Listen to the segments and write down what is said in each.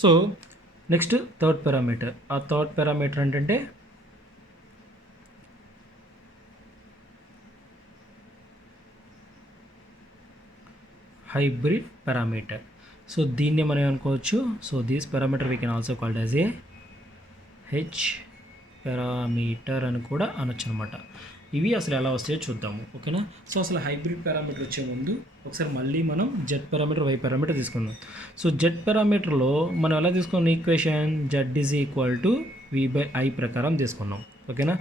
So next third parameter. ఆ third parameter ఏంటంటే hybrid parameter. So దీన్ని మనం ఏమనుకోవచ్చు, so this parameter we can also called as a H parameter అని కూడా అనొచ్చు అనమాట. ఇవి అసలు ఎలా వస్తాయో చూద్దాము, ఓకేనా. సో అసలు హైబ్రిడ్ పారామీటర్ వచ్చే ముందు ఒకసారి మళ్ళీ మనం జెడ్ పారామీటర్, వై పారామీటర్ తీసుకుందాం. సో జెడ్ పారామీటర్లో మనం ఎలా తీసుకున్నాం equation, Z is equal to V by I ప్రకారం తీసుకున్నాం, ఓకేనా.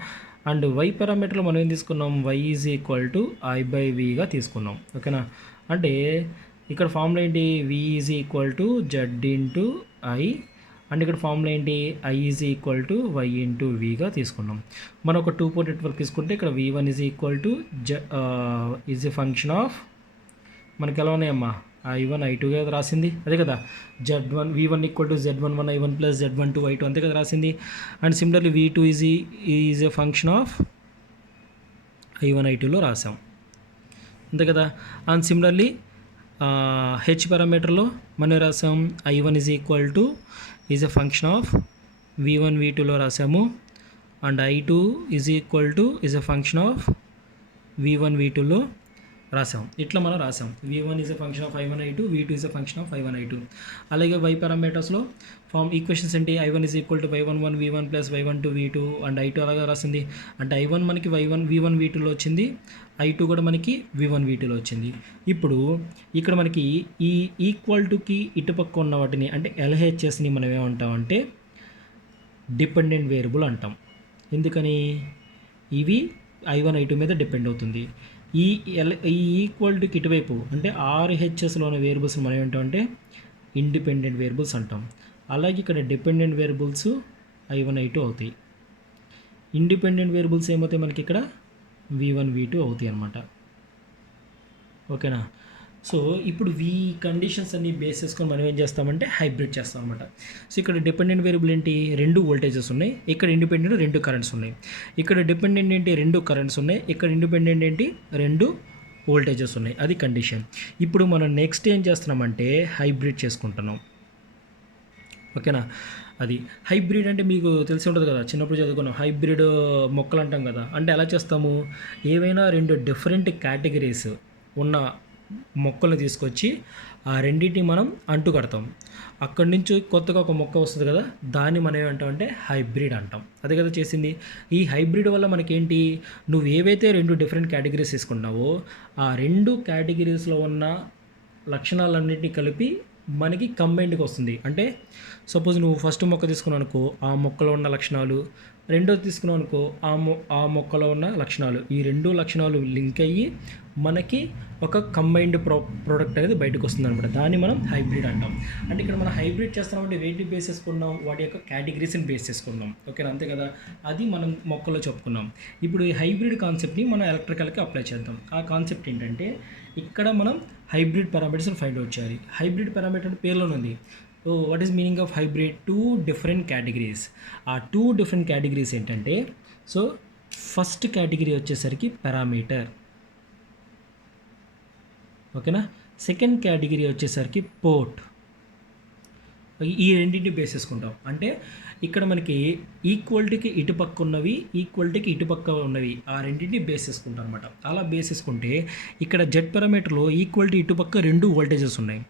అండ్ వై పారామీటర్లో మనం ఏం తీసుకున్నాం, Y is equal to I by విగా తీసుకున్నాం, ఓకేనా. అంటే ఇక్కడ ఫార్ములా ఏంటి, V is equal to Z into I, and ఇక్కడ ఫార్ములా ఏంటి, I is equal to Y into విగా తీసుకున్నాం. మనం ఒక 2 పోర్ట్ నెట్వర్క్ తీసుకుంటే ఇక్కడ V1 is equal to is a function of, మనకి ఎలా ఉన్నాయమ్మా, I1 I2 కదా రాసింది, అదే కదా. Z1 V1 equal to Z11 I1 plus Z12 I2 అంతే కదా రాసింది. And similarly V2 is a function of I1 I2లో రాసాం, అంతే కదా. అండ్ సిమిలర్లీ హెచ్ పారామీటర్లో మనం రాసాం I1 is equal to is a function of V1 V2లో రాసాము. And I2 is equal to is a function of V1 V2లో రాసాం. ఇట్లా మనం రాసాం, V1 is a function of I1 I2, V2 is a function of I1 I2. అలాగే Y పారామీటర్స్లో equations ఏంటి, I1 is equal to Y11 V1 plus Y12 V2, and I2 అలాగే రాసింది. అంటే I1 మనకి V1 V2లో వచ్చింది, I2 కూడా మనకి V1 V2లో వచ్చింది. ఇప్పుడు ఇక్కడ మనకి ఈ ఈక్వల్ టుకి ఇటుపక్క ఉన్న వాటిని అంటే LHSని మనం ఏమంటామంటే డిపెండెంట్ వేరియబుల్ అంటాం. ఎందుకని, ఇవి I1 I2 మీద డిపెండ్ అవుతుంది. ఈ ఈక్వల్ టుకి ఇటువైపు అంటే RHSలో ఉన్న వేరియబుల్స్ మనం ఏమంటామంటే ఇండిపెండెంట్ వేరియబుల్స్ అంటాం. అలాగే ఇక్కడ డిపెండెంట్ వేరియబుల్స్ I1 I2 అవుతాయి, ఇండిపెండెంట్ వేరియబుల్స్ ఏమవుతాయి మనకి ఇక్కడ V1 V2 అవుతాయి అన్నమాట, ఓకేనా. సో ఇప్పుడు ఈ కండిషన్స్ అన్ని బేస్ చేసుకొని మనం ఏం చేస్తామంటే హైబ్రిడ్ చేస్తాం అనమాట. సో ఇక్కడ డిపెండెంట్ వేరియబుల్ ఏంటి, 2 వోల్టేజెస్ ఉన్నాయి, ఇక్కడ ఇండిపెండెంట్ 2 కరెంట్స్ ఉన్నాయి. ఇక్కడ డిపెండెంట్ ఏంటి, 2 కరెంట్స్ ఉన్నాయి, ఇక్కడ ఇండిపెండెంట్ ఏంటి 2 వోల్టేజెస్ ఉన్నాయి, అది కండిషన్. ఇప్పుడు మనం నెక్స్ట్ ఏం చేస్తున్నామంటే హైబ్రిడ్ చేసుకుంటున్నాం, ఓకేనా. అది హైబ్రిడ్ అంటే మీకు తెలిసి ఉంటుంది కదా, చిన్నప్పుడు చదువుకున్నాం హైబ్రిడ్ మొక్కలు అంటాం కదా. అంటే ఎలా చేస్తాము, ఏవైనా 2 డిఫరెంట్ కేటగిరీస్ ఉన్న మొక్కలు తీసుకొచ్చి ఆ రెండింటిని మనం అంటు కడతాం, అక్కడి నుంచి కొత్తగా ఒక మొక్క వస్తుంది కదా, దాన్ని మనం ఏమంటామంటే హైబ్రిడ్ అంటాం. అదే కదా చేసింది. ఈ హైబ్రిడ్ వల్ల మనకేంటి, నువ్వు ఏవైతే 2 డిఫరెంట్ కేటగిరీస్ తీసుకున్నావో ఆ 2 కేటగిరీస్లో ఉన్న లక్షణాలన్నింటినీ కలిపి మనకి కంబైన్డ్కి వస్తుంది. అంటే సపోజ్ నువ్వు ఫస్ట్ మొక్క తీసుకున్నావు అనుకో, ఆ మొక్కలో ఉన్న లక్షణాలు, రెండోది తీసుకున్నావు అనుకో, ఆ మొక్కలో ఉన్న లక్షణాలు, ఈ 2 లక్షణాలు లింక్ అయ్యి మనకి ఒక కంబైన్డ్ ప్రోడక్ట్ అనేది బయటకు వస్తుంది అనమాట. దాన్ని మనం హైబ్రిడ్ అంటాం. అంటే ఇక్కడ మనం హైబ్రిడ్ చేస్తామంటే వేటి బేస్ చేసుకున్నాం, వాటి యొక్క కేటగిరీస్ని బేస్ చేసుకున్నాం, ఓకేనా, అంతే కదా. అది మనం మొక్కలో చెప్పుకున్నాం. ఇప్పుడు ఈ హైబ్రిడ్ కాన్సెప్ట్ని మనం ఎలక్ట్రికల్కి అప్లై చేద్దాం. ఆ కాన్సెప్ట్ ఏంటంటే ఇక్కడ మనం హైబ్రిడ్ పారామీటర్స్ని ఫైండ్ అవుట్ చేయాలి. హైబ్రిడ్ పారామీటర్ అంటే పేర్లోనే ఉంది. So what is meaning of hybrid, 2 different categories. ఆ 2 డిఫరెంట్ కేటగిరీస్ ఏంటంటే, సో ఫస్ట్ కేటగిరీ వచ్చేసరికి పారామీటర్, ఓకేనా. సెకండ్ కేటగిరీ వచ్చేసరికి పోర్ట్. ఈ రెండింటిని బేస్ చేసుకుంటాం. అంటే ఇక్కడ మనకి ఈక్వాలిటీకి ఇటుపక్క ఉన్నవి, ఈక్వాలిటీకి ఇటుపక్క ఉన్నవి, ఆ రెండింటిని బేస్ చేసుకుంటాం అనమాట. అలా బేస్ చేసుకుంటే ఇక్కడ జెడ్ పారామీటర్లో ఈక్వాలిటీ ఇటుపక్క 2 వోల్టేజెస్ ఉన్నాయి,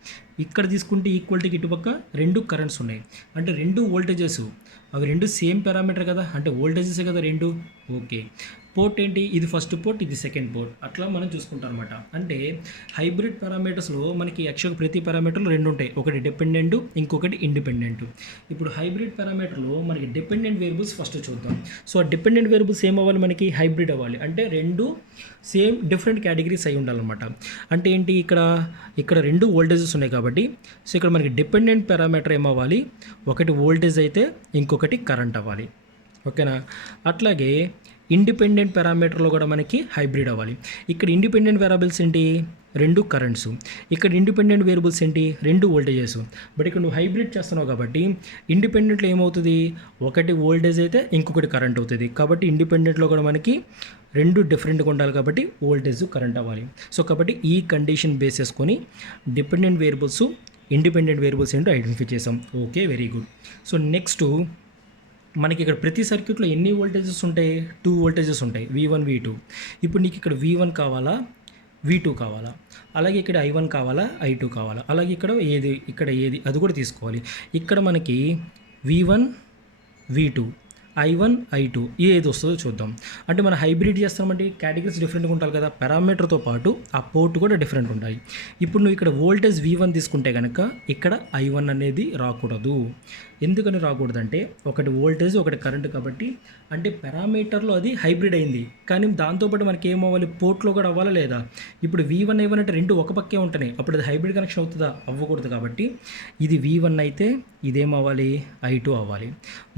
ఇక్కడ తీసుకుంటే ఈక్వాలిటీకి ఇటుపక్క 2 కరెంట్స్ ఉన్నాయి. అంటే 2 వోల్టేజెస్, అవి 2 సేమ్ పారామీటర్ కదా, అంటే వోల్టేజెసే కదా 2, ఓకే. పోర్ట్ ఏంటి, ఇది ఫస్ట్ పోర్ట్, ఇది సెకండ్ పోర్ట్, అట్లా మనం చూసుకుంటాం అనమాట. అంటే హైబ్రిడ్ పారామీటర్స్లో మనకి యాక్చువల్గా ప్రతి పారామీటర్లో 2 ఉంటాయి, ఒకటి డిపెండెంట్, ఇంకొకటి ఇండిపెండెంట్. ఇప్పుడు హైబ్రిడ్ పారామీటర్లో మనకి డిపెండెంట్ వేరియబుల్స్ ఫస్ట్ చూద్దాం. సో ఆ డిపెండెంట్ వేరియబుల్స్ ఏం అవ్వాలి, మనకి హైబ్రిడ్ అవ్వాలి. అంటే 2 సేమ్ డిఫరెంట్ కేటగిరీస్ అయి ఉండాలన్నమాట. అంటే ఏంటి, ఇక్కడ 2 వోల్టేజెస్ ఉన్నాయి కాబట్టి, సో ఇక్కడ మనకి డిపెండెంట్ పారామీటర్ ఏమవ్వాలి, ఒకటి వోల్టేజ్ అయితే ఇంకొకటి కరెంట్ అవ్వాలి, ఓకేనా. అట్లాగే ఇండిపెండెంట్ పారామీటర్లో కూడా మనకి హైబ్రిడ్ అవ్వాలి. ఇక్కడ ఇండిపెండెంట్ వేరియబుల్స్ ఏంటి, 2 కరెంట్స్, ఇక్కడ ఇండిపెండెంట్ వేరియబుల్స్ ఏంటి, 2 వోల్టేజెస్. బట్ ఇక్కడ నువ్వు హైబ్రిడ్ చేస్తున్నావు కాబట్టి ఇండిపెండెంట్లో ఏమవుతుంది, ఒకటి వోల్టేజ్ అయితే ఇంకొకటి కరెంట్ అవుతుంది. కాబట్టి ఇండిపెండెంట్లో కూడా మనకి 2 డిఫరెంట్గా ఉండాలి కాబట్టి వోల్టేజ్ కరెంట్ అవ్వాలి. సో కాబట్టి ఈ కండిషన్ బేస్ చేసుకొని డిపెండెంట్ వేరియబుల్స్ ఇండిపెండెంట్ వేరియబుల్స్ ఏంటో ఐడెంటిఫై చేసాం. Okay, very good. So next మనకి ఇక్కడ ప్రతి సర్క్యూట్లో ఎన్ని వోల్టేజెస్ ఉంటాయి? 2 వోల్టేజెస్ ఉంటాయి, V1 V2. ఇప్పుడు నీకు ఇక్కడ V1 కావాలా, V2 కావాలా, అలాగే ఇక్కడ I1 కావాలా, I2 కావాలా, అలాగే ఇక్కడ ఏది అది కూడా తీసుకోవాలి. ఇక్కడ మనకి V1 V2 I1 I2 ఏది వస్తుందో చూద్దాం. అంటే మనం హైబ్రిడ్ చేస్తామంటే కేటగిరీస్ డిఫరెంట్గా ఉంటాయి కదా, పారామీటర్తో పాటు ఆ పోర్ట్ కూడా డిఫరెంట్ ఉంటాయి. ఇప్పుడు నువ్వు ఇక్కడ వోల్టేజ్ V1 తీసుకుంటే కనుక ఇక్కడ I1 అనేది రాకూడదు. ఎందుకని రాకూడదంటే ఒకటి వోల్టేజ్ ఒకటి కరెంట్ కాబట్టి, అంటే పారామీటర్లో అది హైబ్రిడ్ అయింది. కానీ దాంతోపాటు మనకి ఏమవ్వాలి, పోర్ట్లో కూడా అవ్వాలా లేదా? ఇప్పుడు V1 I1 అంటే రెండు ఒక పక్కే ఉంటున్నాయి, అప్పుడు అది హైబ్రిడ్ కనెక్షన్ అవుతుందా? అవ్వకూడదు. కాబట్టి ఇది V1 అయితే ఇదేమవ్వాలి, I2 అవ్వాలి.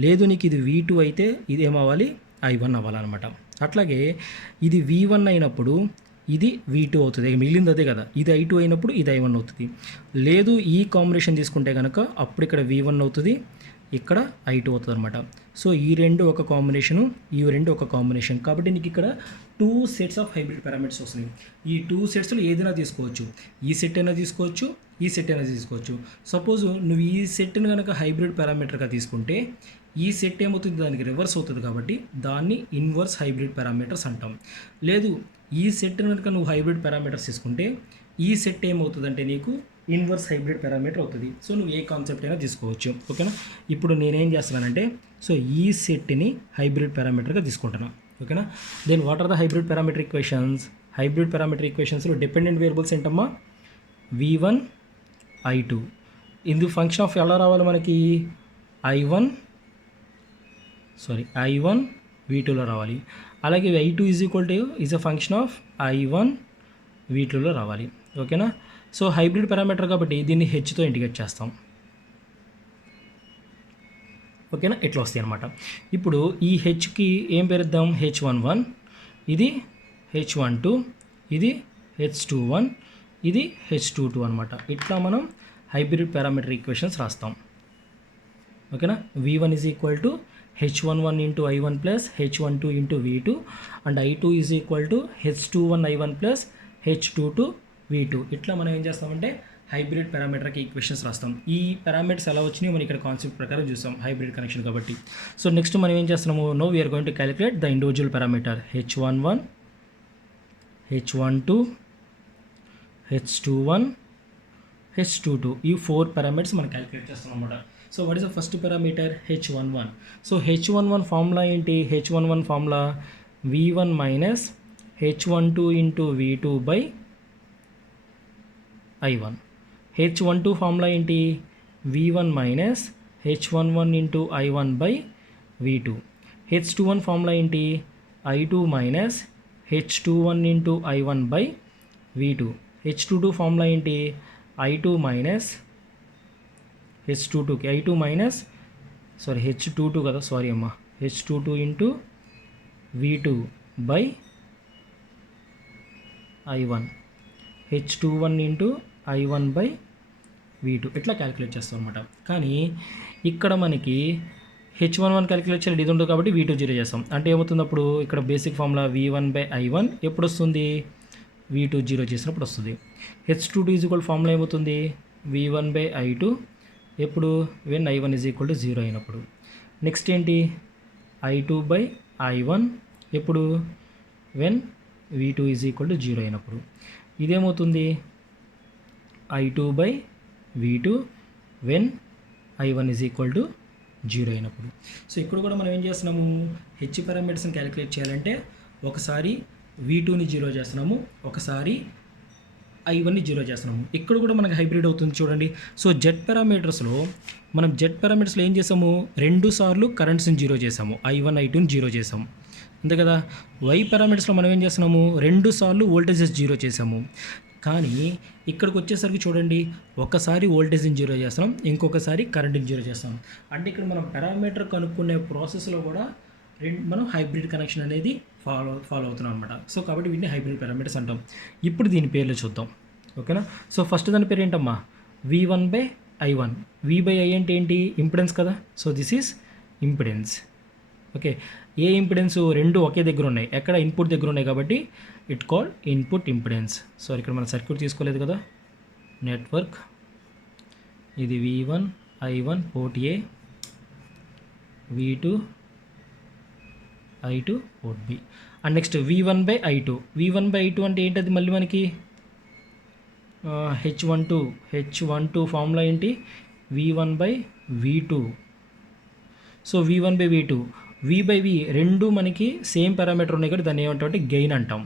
లేదు నీకు ఇది V2 అయితే ఇదేమవ్వాలి, I1 అవ్వాలన్నమాట. అట్లాగే ఇది V1 అయినప్పుడు ఇది V2 అవుతుంది, మిగిలింది అదే కదా. ఇది I2 అయినప్పుడు ఇది I1 అవుతుంది. లేదు ఈ కాంబినేషన్ తీసుకుంటే కనుక అప్పుడు ఇక్కడ V1 అవుతుంది, ఇక్కడ I2 అవుతుంది అనమాట. సో ఈ రెండు ఒక కాంబినేషను, ఈ రెండు ఒక కాంబినేషన్. కాబట్టి నీకు ఇక్కడ 2 సెట్స్ ఆఫ్ హైబ్రిడ్ పారామీటర్స్ వస్తున్నాయి. ఈ 2 సెట్స్లో ఏదైనా తీసుకోవచ్చు, ఈ సెట్ అయినా తీసుకోవచ్చు, ఈ సెట్ అయినా తీసుకోవచ్చు. సపోజ్ నువ్వు ఈ సెట్ని కనుక హైబ్రిడ్ పారామీటర్గా తీసుకుంటే ఈ సెట్ ఏమవుతుంది, దానికి రివర్స్ అవుతుంది. కాబట్టి దాన్ని ఇన్వర్స్ హైబ్రిడ్ పారామీటర్స్ అంటాం. లేదు ఈ సెట్ కనుక నువ్వు హైబ్రిడ్ పారామీటర్స్ తీసుకుంటే ఈ సెట్ ఏమవుతుందంటే నీకు ఇన్వర్స్ హైబ్రిడ్ పారామీటర్ అవుతుంది. సో నువ్వు ఏ కాన్సెప్ట్ అయినా తీసుకోవచ్చు. ఓకేనా? ఇప్పుడు నేనేం చేస్తున్నానంటే సో ఈ సెట్ని హైబ్రిడ్ పారామీటర్గా తీసుకుంటున్నాను. ఓకేనా? Then what are the hybrid parameter equations? Hybrid parameter ఈక్వేషన్స్లో డిపెండెంట్ వేరియబుల్స్ ఏంటమ్మా, V1 I2. Indu function of ఎలా రావాలి మనకి, I1 V2లో రావాలి. అలాగే I2 is a function of I1 V2లో రావాలి. ఓకేనా? సో హైబ్రిడ్ పారామీటర్ కాబట్టి దీన్ని హెచ్తో ఇంటిగ్రేట్ చేస్తాం. ఓకేనా? ఇట్లా వస్తాయి అనమాట. ఇప్పుడు ఈ హెచ్కి ఏం పేరుద్దాం, H11, ఇది H12, ఇది H21, ఇది H22 అనమాట. ఇట్లా మనం హైబ్రిడ్ పారామీటర్ ఈక్వేషన్స్ రాస్తాం. ఓకేనా? V1 is equal to H11 into I1 plus H12 into V2 and I2 is equal to H21 I1 plus H22 V2. ఇట్లా మనం ఏం చేస్తామంటే హైబ్రిడ్ పారామీటర్కి ఈక్వేషన్స్ రాస్తాం. ఈ పారామీటర్స్ ఎలా వచ్చినాయో మనం ఇక్కడ కాన్సెప్ట్ ప్రకారం చూస్తాం, హైబ్రిడ్ కనెక్షన్ కాబట్టి. సో నెక్స్ట్ మనం ఏం చేస్తున్నాము, no we are going to calculate the individual parameter H11, H12, H21, H22. ఈ 4 పారామీటర్స్ మనం క్యాలిక్యులేట్ చేస్తాం అనమాట. So what is the first parameter, H11. So H11 formula ఏంటి, H11 formula V1 minus H12 into V2 by I1. H12 formula ఏంటి, V1 minus H11 into I1 by V2. H21 formula ఏంటి, I2 minus H21 into I1 by V2. H22 formula ఏంటి, I2 minus H22కి I2 minus H22 కదా, sorry అమ్మా, H22 into V2 by I1, H21 into I1 by V2. ఇట్లా calculate చేస్తాం అనమాట. కానీ ఇక్కడ మనకి H11 క్యాలిక్యులేట్ చేయాలి, ఇది ఉంటుంది కాబట్టి V2 జీరో చేస్తాం. అంటే ఏమవుతుంది అప్పుడు, ఇక్కడ basic formula V1 by I1 ఎప్పుడు వస్తుంది, V2 జీరో చేసినప్పుడు వస్తుంది. H22 ఈజ్ ఈక్వల్ ఫార్ములా ఏమవుతుంది, V1 బై I2 ఎప్పుడు, when I1 is equal to 0 అయినప్పుడు. నెక్స్ట్ ఏంటి, I2 బై I1 ఎప్పుడు, when V2 is equal to 0 అయినప్పుడు. ఇదేమవుతుంది, I2 by V2 when I1 is equal to 0 అయినప్పుడు. So ఇక్కడ కూడా మనం ఏం చేస్తున్నాము, హెచ్ పారామీటర్స్ని క్యాలిక్యులేట్ చేయాలంటే ఒకసారి V2ని 0 చేస్తున్నాము, ఒకసారి I1ని 0 చేస్తున్నాము. ఇక్కడ కూడా మనకి హైబ్రిడ్ అవుతుంది చూడండి. సో జెడ్ పారామీటర్స్లో ఏం చేసాము, 2 సార్లు కరెంట్స్ని 0 చేసాము, I1 I2ని 0 చేసాము, అంతే కదా. వై పారామీటర్స్లో మనం ఏం చేస్తున్నాము, 2 సార్లు వోల్టేజెస్ 0 చేసాము. కానీ ఇక్కడికి వచ్చేసరికి చూడండి, ఒకసారి వోల్టేజ్ని 0 చేస్తున్నాం, ఇంకొకసారి కరెంట్ని 0 చేస్తాం. అంటే ఇక్కడ మనం పారామీటర్ కనుక్కునే ప్రాసెస్లో కూడా మనం హైబ్రిడ్ కనెక్షన్ అనేది ఫాలో అవుతున్నాం అనమాట. సో కాబట్టి వీటిని హైబ్రిడ్ పారామీటర్స్ అంటాం. ఇప్పుడు దీని పేర్లు చూద్దాం. ఓకేనా? సో ఫస్ట్ దాని పేరు ఏంటమ్మా, V1 by I1. V by I అంటే ఏంటి, ఇంపిడెన్స్ కదా. So this is impedance. Okay, ఏ ఇంపిడెన్స్, 2 ఒకే దగ్గర ఉన్నాయి, ఎక్కడ ఇన్పుట్ దగ్గర ఉన్నాయి కాబట్టి it called input impedance. So ఇక్కడ మనం సర్క్యూట్ తీసుకోలేదు కదా, నెట్వర్క్ ఇది V1 I1 port A, V2 I2 port B. And next V1/I2. V1/I2 అంటే ఏంటది మళ్ళీ మనకి H12 ఫార్ములా ఏంటి, V1/V2. సో V1/V2, V/V రెండు మనకి సేమ్ పారామీటర్ ఉన్నాయి కాబట్టి దాన్ని ఏమంటామంటే గెయిన్ అంటాం.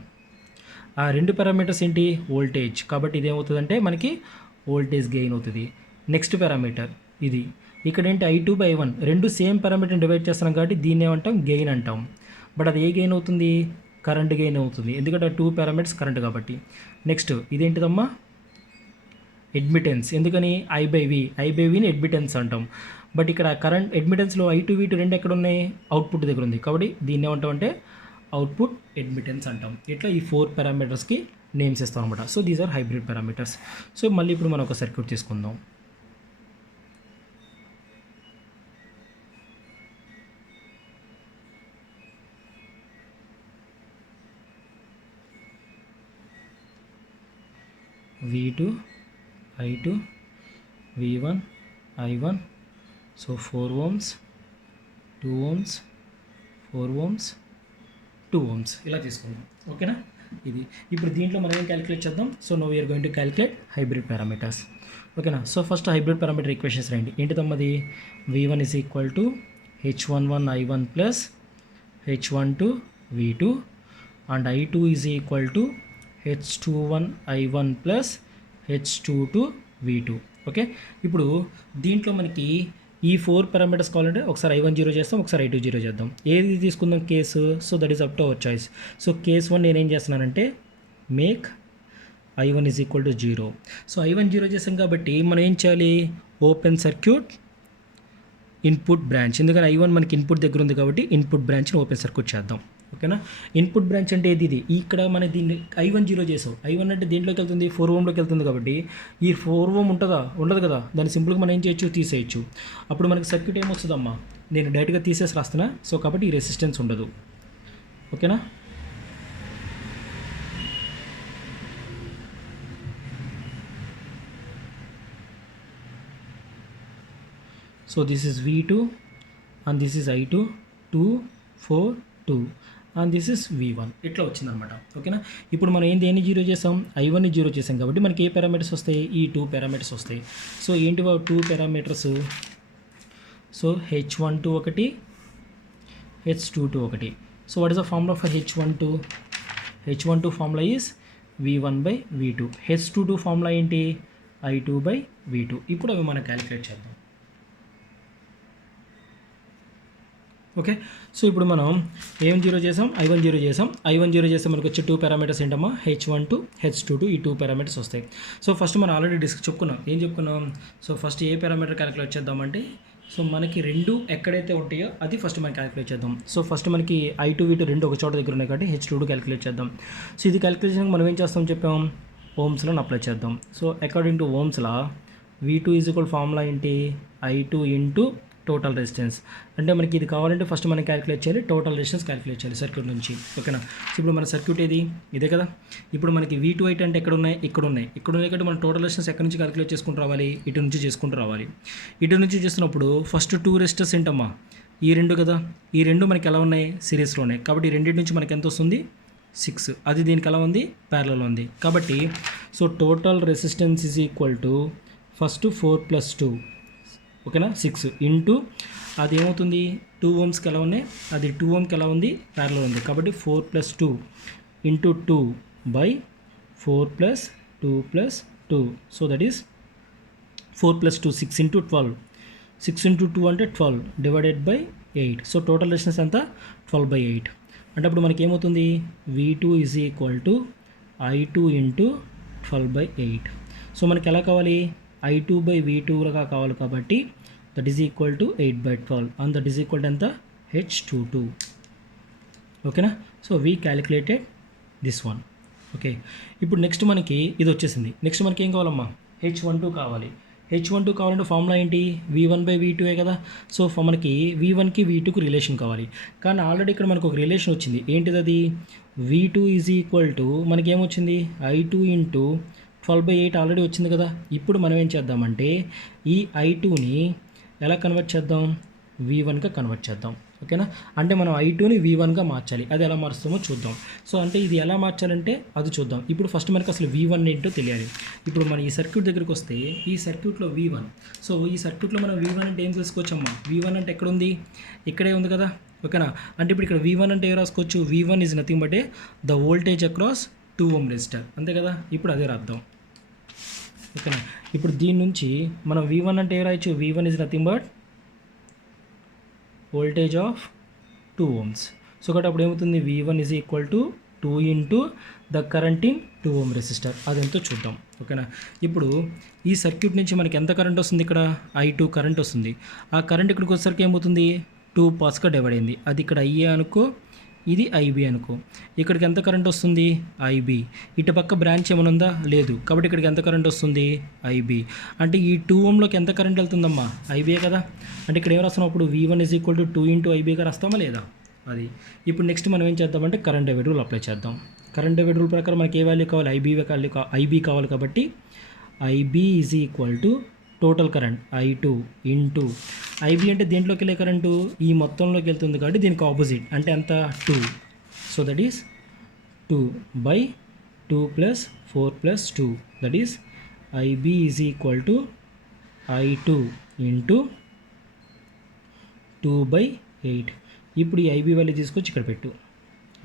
ఆ రెండు పారామీటర్స్ ఏంటి, వోల్టేజ్, కాబట్టి ఇది ఏమవుతుందంటే మనకి వోల్టేజ్ గెయిన్ అవుతుంది. నెక్స్ట్ పారామీటర్ ఇది, ఇక్కడ ఏంటి I2/I1 రెండు సేమ్ పారామీటర్ని డివైడ్ చేస్తున్నాం కాబట్టి దీన్ని ఏమంటాం గెయిన్ అంటాం. బట్ అది ఏ గెయిన్ అవుతుంది, కరెంట్ గెయిన్ అవుతుంది, ఎందుకంటే 2 పారామీటర్స్ కరెంట్ కాబట్టి. నెక్స్ట్ ఇదేంటిదమ్మా అడ్మిటెన్స్, ఎందుకని I/Vని అడ్మిటెన్స్ అంటాం. బట్ ఇక్కడ కరెంట్ అడ్మిటెన్స్లో I2 V2 రెండు ఎక్కడ ఉన్నాయి, అవుట్పుట్ దగ్గర ఉంది, కాబట్టి దీన్ని ఏమంటాం అంటే అవుట్పుట్ అడ్మిటెన్స్ అంటాం. ఇట్లా ఈ 4 పారామీటర్స్కి నేమ్స్ ఇస్తాం అనమాట. So these are hybrid parameters. So మళ్ళీ ఇప్పుడు మనం ఒక సర్క్యూట్ తీసుకుందాం. V2 I2 V1 I1. So 4 ohms 2 ohms 4 ohms 2 ohms ఇలా తీసుకుందాం. ఓకేనా, ఇది ఇప్పుడు దీంట్లో మనం ఏం క్యాలిక్యులేట్ చేద్దాం. So no we are going to calculate hybrid parameters. ఓకేనా, so first hybrid parameter equations రండి. ఏంటిదమ్మది, V1 is equal to H11 I1 plus H12 V2 and I2 is equal to H21 I1 plus H22 V2. Okay, ఇప్పుడు దీంట్లో మనకి ఈ 4 parameters కావాలంటే ఒకసారి I1 0 చేస్తాం, ఒకసారి I2 0 చేద్దాం. ఏది తీసుకుందాం case, so that is up to our choice. So case 1 నేనేం చేస్తున్నానంటే make I1 is equal to 0. So I1 0 చేసాం కాబట్టి మనం ఏం చేయాలి, ఓపెన్ సర్క్యూట్ ఇన్పుట్ బ్రాంచ్, ఎందుకంటే I1 మనకి ఇన్పుట్ దగ్గర ఉంది కాబట్టి ఇన్పుట్ బ్రాంచ్ని ఓపెన్ సర్క్యూట్ చేద్దాం. ఓకేనా, ఇన్పుట్ బ్రాంచ్ అంటే ఇది ఇక్కడ మన దీన్ని I1 0 చేసావు, I1 అంటే దేంట్లోకి వెళ్తుంది, 4 ohmలోకి వెళ్తుంది కాబట్టి ఈ 4 ohm ఉండదు కదా, దాన్ని సింపుల్గా మనం ఏం చేయొచ్చు, తీసేయచ్చు. అప్పుడు మనకి సర్క్యూట్ ఏమొస్తుందమ్మా, నేను డైరెక్ట్గా తీసేసి రాస్తున్నా, సో కాబట్టి ఈ రెసిస్టెన్స్ ఉండదు. ఓకేనా, so this is V2 and this is I2 2 4 2 and this is V1 ఇట్లా వచ్చిందనమాట. ఓకేనా, ఇప్పుడు మనం దేన్ని 0 చేసాం, I1ని 0 చేసాం కాబట్టి మనకి ఏ పారామీటర్స్ వస్తాయి, ఈ 2 పారామీటర్స్ వస్తాయి. సో ఏంటి 2 పారామీటర్స్, సో H12 ఒకటి, H22 ఒకటి. So what is the formula for H12 formula is V1/V2. H22 formula ఏంటి, I2/V2. ఇప్పుడు అవి మనం క్యాలిక్యులేట్ చేద్దాం. ఓకే, సో ఇప్పుడు మనం ఏం 0 చేసాం, I1 0 చేసాం. I1 0 చేస్తే మనకు వచ్చే 2 పారామీటర్స్ ఏంటమ్మా, H12 H22, ఈ 2 పారామీటర్స్ వస్తాయి. సో ఫస్ట్ మనం ఆల్రెడీ ఏం చెప్పుకున్నాం. సో ఫస్ట్ ఏ పారామీటర్ క్యాలిక్యులేట్ చేద్దామంటే, సో మనకి రెండు ఎక్కడైతే ఉంటాయో అది ఫస్ట్ మనం క్యాలిక్యులేట్ చేద్దాం. సో ఫస్ట్ మనకి I2 V2 రెండు ఒక చోట దగ్గర ఉన్నాయి కాబట్టి H22 క్యాలిక్యులేట్ చేద్దాం. సో ఇది క్యాలిక్యులేషన్ మనం ఏం చేస్తాం చెప్పాం, ఓమ్స్లో అప్లై చేద్దాం. So according to Ohm's law V2 is equal formula ఏంటి, I2 ఇంటూ టోటల్ రెసిస్టెన్స్. అంటే మనకి ఇది కావాలంటే ఫస్ట్ మనం క్యాలిక్యులేట్ చేయాలి, టోటల్ రెసిస్టెన్స్ క్యాలిక్యులేట్ చేయాలి సర్క్యూట్ నుంచి. ఓకేనా, సో ఇప్పుడు మన సర్క్యూట్ ఏది, ఇదే కదా. ఇప్పుడు మనకి V2 I2 అంటే ఇక్కడ ఉన్నాయి కాబట్టి మనం టోటల్ రెసిస్టెన్స్ ఎక్కడి నుంచి క్యాలిక్యులేట్ చేసుకుంటూ రావాలి, ఇటు నుంచి చేసుకుంటూ రావాలి. ఇటు నుంచి చేస్తున్నప్పుడు ఫస్ట్ 2 రెసిస్టర్స్ ఏంటమ్మా, ఈ రెండు కదా, ఈ రెండు మనకి ఎలా ఉన్నాయి, సిరీస్లో ఉన్నాయి కాబట్టి ఈ రెండింటి నుంచి మనకి ఎంత వస్తుంది, 6. అది దీనికి ఎలా ఉంది, ప్యారలల్ ఉంది కాబట్టి. So total resistance is equal to first 4 + 2, ఓకేనా, 6 ఇంటూ అది ఏమవుతుంది, 2 ohmsకి ఎలా ఉన్నాయి, అది 2 ohmకి ఎలా ఉంది, ప్యారలల్ ఉంది కాబట్టి 4 + 2 into 2/4 + 2 + 2. So that is 4 + 2 6 into 12, 6 into 2 అంటే 12 divided by 8. So total resistance ఎంత, 12/8. అంటే అప్పుడు మనకి ఏమవుతుంది, V2 is equal to I2 into 12/8. So మనకి ఎలా కావాలి, I2/V2గా కావాలి కాబట్టి that is equal to 8/12 and that is equal to ఎంత, H22. ఓకేనా, so we calculated this one. Okay, ఇప్పుడు నెక్స్ట్ మనకి ఇది వచ్చేసింది. నెక్స్ట్ మనకి ఏం కావాలమ్మా, H12 కావాలి. H12 కావాలంటే ఫార్ములా ఏంటి, V1/V2 కదా. సో మనకి V1కి V2కి రిలేషన్ కావాలి. కానీ ఆల్రెడీ ఇక్కడ మనకు ఒక రిలేషన్ వచ్చింది, ఏంటిది అది, V2 ఈజ్ ఈక్వల్ టు మనకి ఏమొచ్చింది, I2 ఇంటూ 12/8 ఆల్రెడీ వచ్చింది కదా. ఇప్పుడు మనం ఏం చేద్దామంటే ఈ I2ని ఎలా కన్వర్ట్ చేద్దాం, V1గా కన్వర్ట్ చేద్దాం. ఓకేనా, అంటే మనం I2ని V1గా మార్చాలి. అది ఎలా మారుస్తామో చూద్దాం. సో అంటే ఇది ఎలా మార్చాలంటే అది చూద్దాం. ఇప్పుడు ఫస్ట్ మనకు అసలు V1 ఏంటో తెలియాలి. ఇప్పుడు మన ఈ సర్క్యూట్ దగ్గరికి వస్తే ఈ సర్క్యూట్లో V1, సో ఈ సర్క్యూట్లో మనం V1 అంటే ఏం తెలుసుకోవచ్చమ్మా, V1 అంటే ఎక్కడ ఉంది, ఇక్కడే ఉంది కదా. ఓకేనా, అంటే ఇప్పుడు ఇక్కడ V1 అంటే ఏ రాసుకోవచ్చు, V1 is nothing but the voltage across 2 ohm resistor, అంతే కదా. ఇప్పుడు అదే రాద్దాం. ఓకేనా, ఇప్పుడు దీని నుంచి మనం V1 అంటే ఏ రాయొచ్చు, V1 is nothing but voltage of 2 ohms. So కాబట్టి అప్పుడు ఏమవుతుంది, V1 is equal to 2 into the current in 2 ohm resistor. అదెంతో చూద్దాం. ఓకేనా, ఇప్పుడు ఈ సర్క్యూట్ నుంచి మనకి ఎంత కరెంట్ వస్తుంది, ఇక్కడ I2 కరెంట్ వస్తుంది. ఆ కరెంట్ ఇక్కడికి వచ్చేసరికి ఏమవుతుంది, 2 పార్ట్స్గా డివైడ్ అయింది. అది ఇక్కడ IA అనుకో, ఇది IB అనుకో. ఇక్కడికి ఎంత కరెంట్ వస్తుంది, IB. ఇటు పక్క బ్రాంచ్ ఏమైనా ఉందా, లేదు. కాబట్టి ఇక్కడికి ఎంత కరెంట్ వస్తుంది, IB. అంటే ఈ 2 ohmలోకి ఎంత కరెంట్ వెళ్తుందమ్మా, IB కదా. అంటే ఇక్కడ ఏం రాస్తున్నాం, అప్పుడు V1 is equal to 2 into IBగా రాస్తామా లేదా, అది. ఇప్పుడు నెక్స్ట్ మనం ఏం చేద్దామంటే కరెంట్ డివైడ్ రూల్ అప్లై చేద్దాం. కరెంట్ డివైడ్ రూల్ ప్రకారం మనకి ఏ వాల్యూ కావాలి, IB కావాలి. కాబట్టి IB is equal to total current I2 into IB అంటే దేంట్లోకి వెళ్ళే కరెంటు, ఈ మొత్తంలోకి వెళ్తుంది కాబట్టి దీనికి ఆపోజిట్ అంటే ఎంత, 2. So that is 2/2 + 4 + 2, that is IB is equal to I2 into 2/8. ఇప్పుడు ఈ IB వాల్యూ తీసుకొచ్చి ఇక్కడ పెట్టు.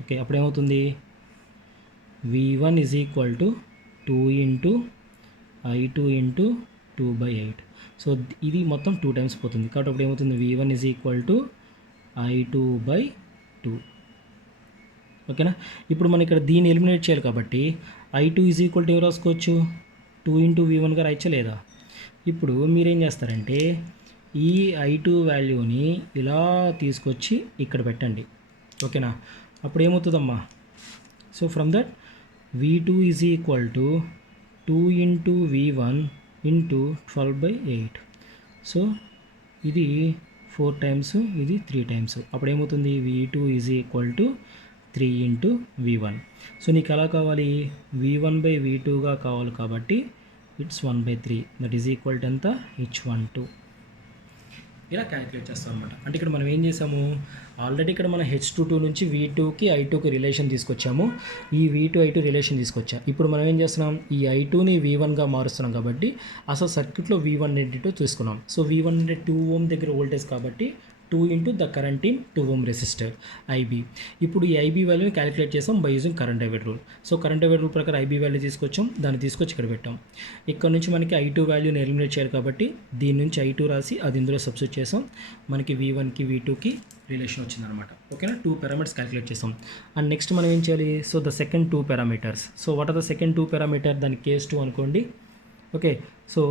ఓకే, అప్పుడు ఏమవుతుంది, V1 is equal to 2 into I2 into 2/8. So ఇది మొత్తం 2 టైమ్స్ పోతుంది. కాబట్టి అప్పుడు ఏమవుతుంది, V1 is equal to I2/2. ఓకేనా, ఇప్పుడు మనం ఇక్కడ దీన్ని ఎలిమినేట్ చేయాలి కాబట్టి I2 ఈజ్ ఈక్వల్ టు ఏం రాసుకోవచ్చు, 2 ఇంటూ V1గా రాయచ్చా లేదా. ఇప్పుడు మీరేం చేస్తారంటే ఈ I2 వాల్యూని ఇలా తీసుకొచ్చి ఇక్కడ పెట్టండి. ఓకేనా, అప్పుడు ఏమవుతుందమ్మా, so from that V2 is equal to 2 into V1 into 12/8. So ఇది 4 టైమ్స్, ఇది 3 టైమ్స్. అప్పుడు ఏమవుతుంది, V2 is equal to 3 into V1. So నీకు ఎలా కావాలి, V1/V2గా కావాలి కాబట్టి it's 1/3, that is equal to ఎంత, H12. ఇలా క్యాలిక్యులేట్ చేస్తాం అనమాట. అంటే ఇక్కడ మనం ఏం చేసాము, ఆల్రెడీ ఇక్కడ మనం H22 నుంచి V2కి I2కి రిలేషన్ తీసుకొచ్చాము. ఈ V2 I2 రిలేషన్ తీసుకొచ్చా. ఇప్పుడు మనం ఏం చేస్తున్నాం, ఈ I2ని V1గా మారుస్తున్నాం కాబట్టి అసలు సర్క్యూట్లో V1 ఏంటో తీసుకున్నాం. సో V1 అంటే 2 ohm దగ్గర వోల్టేజ్ కాబట్టి 2 into the current in 2 ohm resistor IB. ఇప్పుడు ఈ IB వాల్యూని క్యాలిక్యులేట్ చేసాం by using current divide rule. So current divide rule ప్రకారం IB వాల్యూ తీసుకొచ్చాం, దాన్ని తీసుకొచ్చి ఇక్కడ పెట్టాం. ఇక్కడ నుంచి మనకి I2 వాల్యూని ఎలిమినేట్ చేయాలి కాబట్టి దీని నుంచి I2 రాసి అది ఇందులో సబ్స్టిట్యూట్ చేసాం. మనకి V1కి V2కి రిలేషన్ వచ్చిందనమాట. ఓకేనా, 2 పారామీటర్స్ క్యాలిక్యులేట్ చేసాం. అండ్ నెక్స్ట్ మనం ఏం చేయాలి, so the second 2 parameters. So what are the second 2 parameter, దాని కేస్ 2 అనుకోండి. Okay, so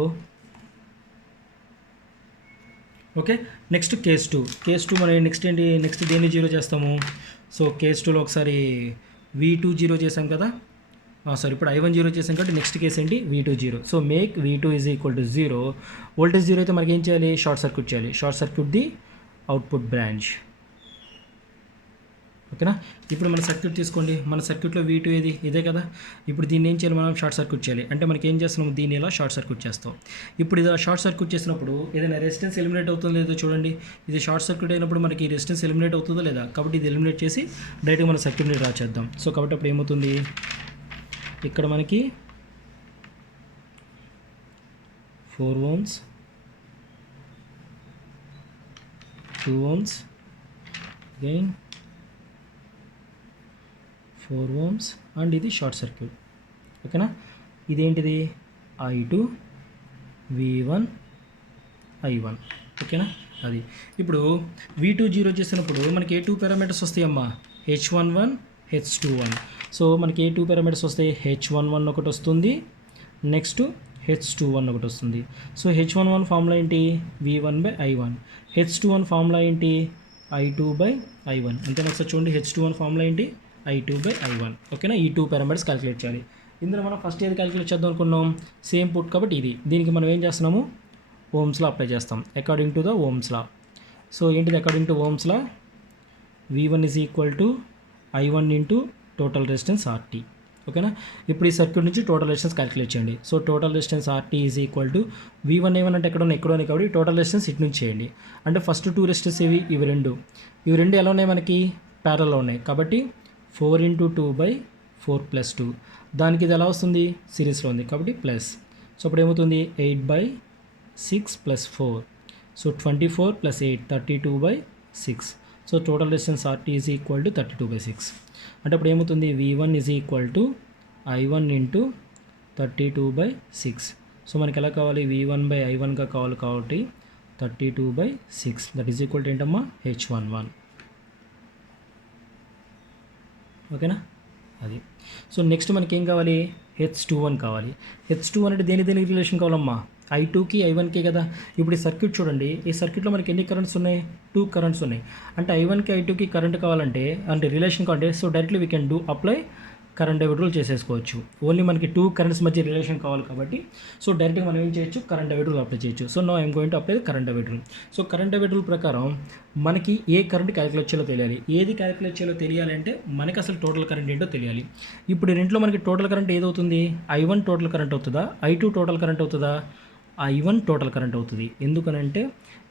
okay, next case 2 మనం నెక్స్ట్ ఏంటి, నెక్స్ట్ దేన్ని 0 చేస్తాము. సో కేస్ 2లో ఒకసారి V2 0 చేసాం కదా, సారీ ఇప్పుడు I1 0 చేసాం కాబట్టి నెక్స్ట్ కేస్ ఏంటి, V2 0. So make V2 is equal to 0. Voltage 0 అయితే మనకి ఏం చేయాలి, షార్ట్ సర్క్యూట్ చేయాలి. Short circuit the output branch. ఓకేనా, ఇప్పుడు మన సర్క్యూట్ తీసుకోండి. మన సర్క్యూట్లో V2 ఏది, ఇదే కదా. ఇప్పుడు దీన్ని ఏం చేయాలి, మనం షార్ట్ సర్క్యూట్ చేయాలి. అంటే మనకి ఏం చేస్తున్నాం, దీన్ని ఇలా షార్ట్ సర్క్యూట్ చేస్తాం. ఇప్పుడు ఇది షార్ట్ సర్క్యూట్ చేసినప్పుడు ఏదైనా రెసిస్టెన్స్ ఎలిమినేట్ అవుతుందో లేదో చూడండి. ఇది షార్ట్ సర్క్యూట్ అయినప్పుడు మనకి రెసిస్టెన్స్ ఎలిమినేట్ అవుతుందో లేదా, కాబట్టి ఇది ఎలిమినేట్ చేసి డైరెక్ట్గా మన సర్క్యూట్ని డ్రా చేద్దాం. సో కాబట్టి అప్పుడు ఏమవుతుంది, ఇక్కడ మనకి 4 ohms, 2 ohms, again 4 ohms, and ఇది షార్ట్ సర్క్యూట్. ఓకేనా, ఇదేంటిది I2 V1 I1. ఓకేనా, అది. ఇప్పుడు V2 0 చేసినప్పుడు మనకి ఏ 2 పారామీటర్స్ వస్తాయమ్మా, H11 H21. సో మనకి ఏ 2 పారామీటర్స్ వస్తాయి, H11 ఒకటి వస్తుంది, నెక్స్ట్ H21 ఒకటి వస్తుంది. సో H11 ఫార్ములా ఏంటి, V1/I1. H21 ఫార్ములా ఏంటి, I2/I1. అంతే. ఒకసారి చూడండి, H21 ఫార్ములా ఏంటి, I2/I1. ఓకేనా, ఈ 2 పారామీటర్స్ క్యాలిక్యులేట్ చేయాలి. ఇందులో మనం ఫస్ట్ ఏది క్యాలిక్యులేట్ చేద్దాం అనుకున్నాం, సేమ్ పుట్ కాబట్టి ఇది. దీనికి మనం ఏం చేస్తున్నాము, ఓమ్స్లో అప్లై చేస్తాం according to the Ohm's law. So ఏంటిది according to Ohm's law, V1 is equal to I1 into total resistance RT. ఓకేనా. ఇప్పుడు ఈ సర్క్యూట్ నుంచి టోటల్ రెసిస్టెన్స్ క్యాలిక్యులేట్ చేయండి. So total resistance RT is equal to V1 A1 అంటే ఎక్కడ ఉన్నాయి కాబట్టి టోటల్ రెసిస్టెన్స్ ఇటు నుంచి చేయండి. అంటే ఫస్ట్ 2 రెసిస్టెన్స్ ఇవి రెండు ఎలా ఉన్నాయి మనకి ప్యారల్లో ఉన్నాయి కాబట్టి 4 × 2/4 + 2 దానికి ఇది ఎలా వస్తుంది సిరీస్లో ఉంది కాబట్టి ప్లస్. సో అప్పుడు ఏమవుతుంది 8/6 + 4 so 24 + 8 32/6. So total resistance RT is equal to 32/6 అంటే అప్పుడు ఏమవుతుంది V1 is equal to I1 × 32/6. So మనకి ఎలా కావాలి V1/I1గా కావాలి కాబట్టి 32/6 దట్ ఈజ్ ఈక్వల్ టు ఏంటమ్మా H11. ఓకేనా అది. సో నెక్స్ట్ మనకి ఏం కావాలి H21 కావాలి. H21 అంటే దేనికి రిలేషన్ కావాలమ్మా I2కి I1కి కదా. ఇప్పుడు ఈ సర్క్యూట్ చూడండి, ఈ సర్క్యూట్లో మనకి ఎన్ని కరెంట్స్ ఉన్నాయి 2 కరెంట్స్ ఉన్నాయి. అంటే I1కి I2కి కరెంట్ కావాలంటే అంటే రిలేషన్ కావాలంటే so directly we can do apply current divider rule చేసేసుకోవచ్చు. ఓన్లీ మనకి 2 కరెంట్స్ మధ్య రిలేషన్ కావాలి కాబట్టి సో డైరెక్ట్గా మనం ఏం చేయొచ్చు కరెంట్ డివైడర్ రూల్ అప్లై చేయొచ్చు. So no I'm going to apply current divider rule. So current divider rule ప్రకారం మనకి ఏ కరెంట్ క్యాలిక్యులేట్ చేయాలో తెలియాలి. ఏది క్యాలిక్యులేట్ చేయాలో తెలియాలంటే మనకి అసలు టోటల్ కరెంట్ ఏంటో తెలియాలి. ఇప్పుడు రెంట్లో మనకి టోటల్ కరెంట్ ఏదవుతుంది I1 టోటల్ కరెంట్ అవుతుందా I2 టోటల్ కరెంట్ అవుతుందా I1 టోటల్ కరెంట్ అవుతుంది. ఎందుకనంటే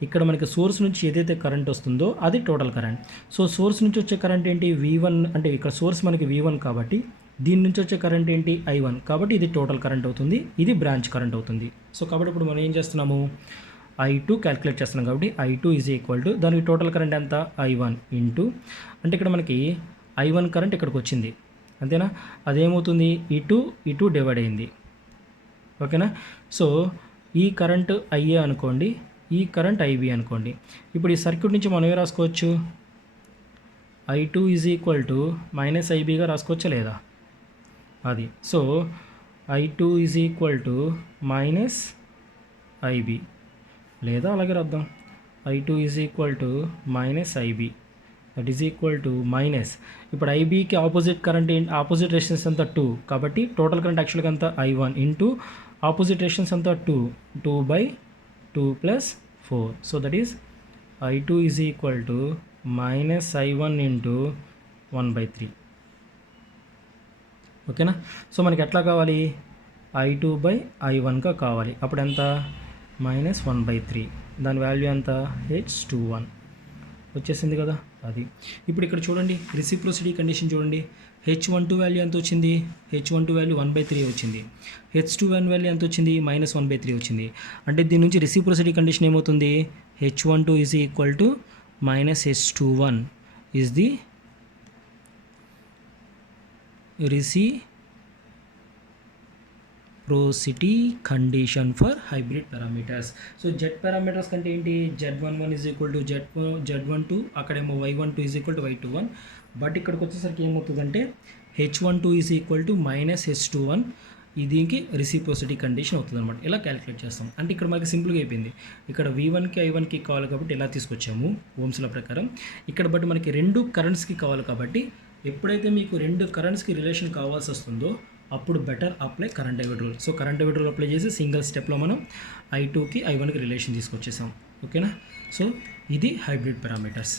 ఇక్కడ మనకి సోర్స్ నుంచి ఏదైతే కరెంట్ వస్తుందో అది టోటల్ కరెంట్. సో సోర్స్ నుంచి వచ్చే కరెంట్ ఏంటి V1 అంటే ఇక్కడ సోర్స్ మనకి V1 కాబట్టి దీని నుంచి వచ్చే కరెంట్ ఏంటి I1 కాబట్టి ఇది టోటల్ కరెంట్ అవుతుంది, ఇది బ్రాంచ్ కరెంట్ అవుతుంది. సో కాబట్టి ఇప్పుడు మనం ఏం చేస్తున్నాము I2 క్యాలిక్యులేట్ చేస్తున్నాం కాబట్టి I2 ఈజ్ ఈక్వల్ టు దానికి టోటల్ కరెంట్ ఎంత I1 ఇంటూ అంటే ఇక్కడ మనకి I1 కరెంట్ ఇక్కడికి వచ్చింది అంతేనా. అదేమవుతుంది ఇటు డివైడ్ అయింది. ఓకేనా. సో ఈ కరెంట్ IA అనుకోండి, ఈ కరెంట్ IB అనుకోండి. ఇప్పుడు ఈ సర్క్యూట్ నుంచి మనం ఏం రాసుకోవచ్చు I2 ఈజ్ ఈక్వల్ టు -IBగా రాసుకోవచ్చా లేదా అది. So I2 is equal to -IB లేదా అలాగే రాద్దాం I2 is equal to -IB that is equal to minus. ఇప్పుడు IBకి ఆపోజిట్ కరెంట్ ఆపోజిట్ రెసిస్టెన్స్ అంతా 2 కాబట్టి టోటల్ కరెంట్ యాక్చువల్గా అంతా I1 ఇంటూ ఆపోజిట్ రెసిస్టెన్స్ అంతా 2/2 + 4. So that is I2 is equal to -I1 into 1/3. ఓకేనా. సో మనకి ఎట్లా కావాలి I2/I1గా కావాలి. అప్పుడు ఎంత -1/3 దాని వాల్యూ ఎంత H21 వచ్చేసింది కదా అది. ఇప్పుడు ఇక్కడ చూడండి రెసిప్రోసిటీ కండిషన్ చూడండి. H12 వాల్యూ ఎంత వచ్చింది H12 వాల్యూ 1/3 వచ్చింది. H21 వాల్యూ ఎంత వచ్చింది -1/3 వచ్చింది. అంటే దీని నుంచి రెసిప్రోసిటీ కండిషన్ ఏమవుతుంది H12 is equal to -H21 is the reciprocity condition for hybrid parameters. So Z parameters కంటే ఏంటి Z11 is equal to Z12 అక్కడేమో Y12 is equal to Y21. But ఇక్కడికి వచ్చేసరికి ఏమవుతుందంటే H12 is equal to -H21 దీనికి reciprocity condition అవుతుంది అనమాట. ఇలా క్యాలిక్యులేట్ చేస్తాం. అంటే ఇక్కడ మనకి సింపుల్గా అయిపోయింది. ఇక్కడ V1కి I1కి కావాలి కాబట్టి ఇలా తీసుకొచ్చాము ఓమ్స్ల ప్రకారం. ఇక్కడ బట్ మనకి 2 కరెంట్స్కి కావాలి కాబట్టి ఎప్పుడైతే మీకు 2 కరెంట్స్కి రిలేషన్ కావాల్సి వస్తుందో అప్పుడు better apply current divider rule. So current divider rule apply చేసి సింగిల్ స్టెప్లో మనం I2కి I1కి రిలేషన్ తీసుకొచ్చేసాం. ఓకేనా. సో ఇది హైబ్రిడ్ పారామీటర్స్.